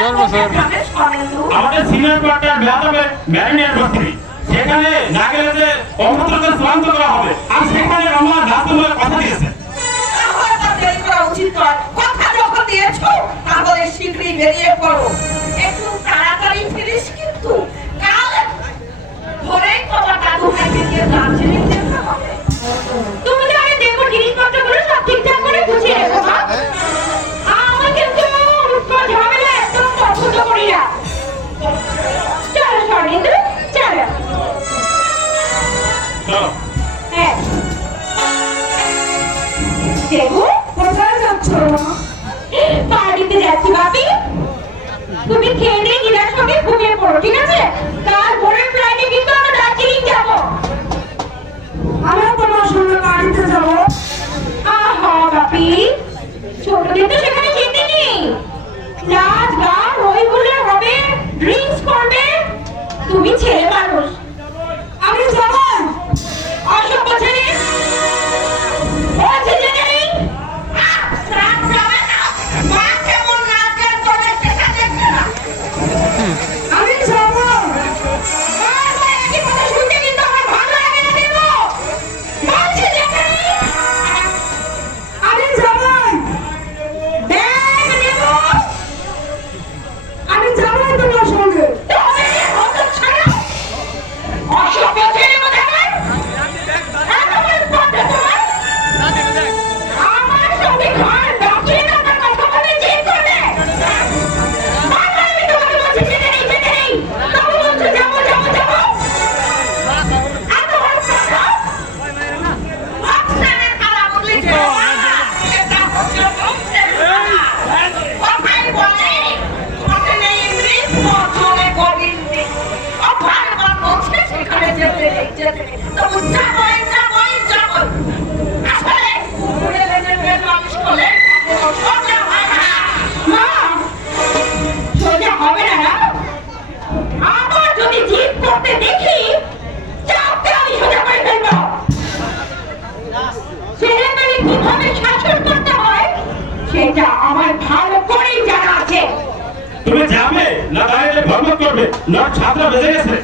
দশ বছর আমাদের সিনিয়র পার্টি আর ব্লাতকে ম্যারিনিয়ার বস্তি সেখানে না গেলে যে অমৃতকে চূড়ান্ত করা হবে। আর সেখানে রমনা দাস কথা দিয়েছে। যাচ্ছি বাপি তুমি খেয়ে নিয়ে নিরাশ হবে ঘুমিয়ে পড়ো, ঠিক আছে? কাল ভোরের ফ্লাইটে কিন্তু সেটা আমার ভালো করেই জানা আছে। তুমি যাবে না তাহলে ভ্রমণ করবে, না ছাত্র বেজে গেছে।